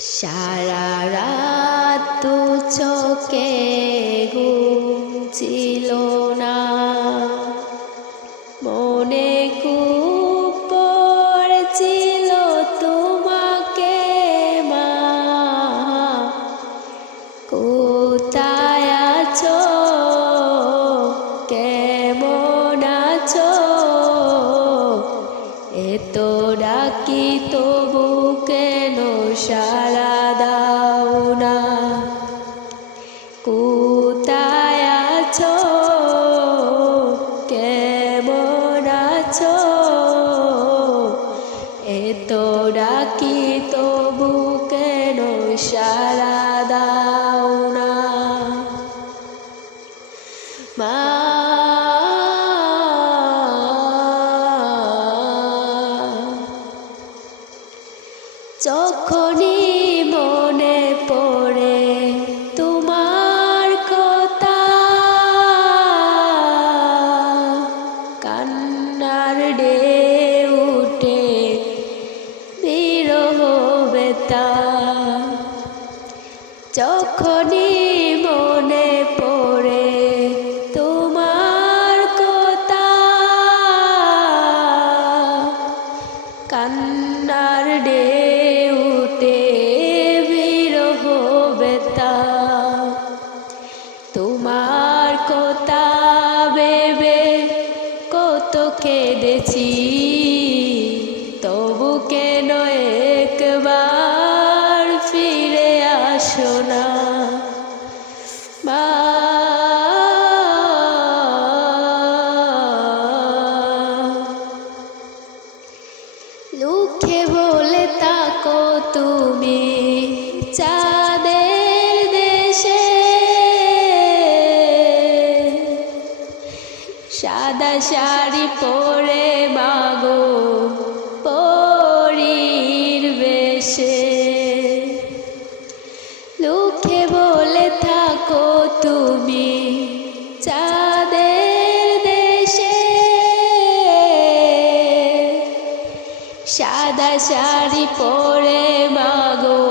সারা রাত তো চোখে ঘুম ছিল না, মনে খুব পড়ছিল তোমাকে মা, কোথায় আছো, কেমন আছো, এত ডাকি তবু কেন সাড়া দাও না, কোথায় আছো, কেমন আছো, এত ডাকি তবু কেন সাড়া দাও না মা। যখনই মনে পড়ে তোমার কথা, কান্নার ঢেউ উঠে বিরহ বেতা, যখনই মনে পড়ে তোমার কথা, কান্নার ঢেউ উঠে বিরহ বেতা, তোমার কথা ভেবে কত কেঁদেছি, তবু কেন একবার ফিরে আসো না মা। লোকে বলে থাকো তুমি চাঁদের দেশে, সাদা শাড়ি পরে মাগো পরীর বেশে, লোকে বলে থাকো তুমি চাঁদের দেশে, সাদা শাড়ি পরে মাগো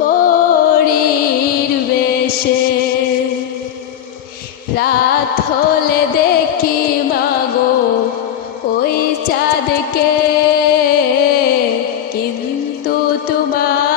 পরীর বেশে, রাত হলে দেখি মাগো ওই চাঁদকে, কিন্তু তোমার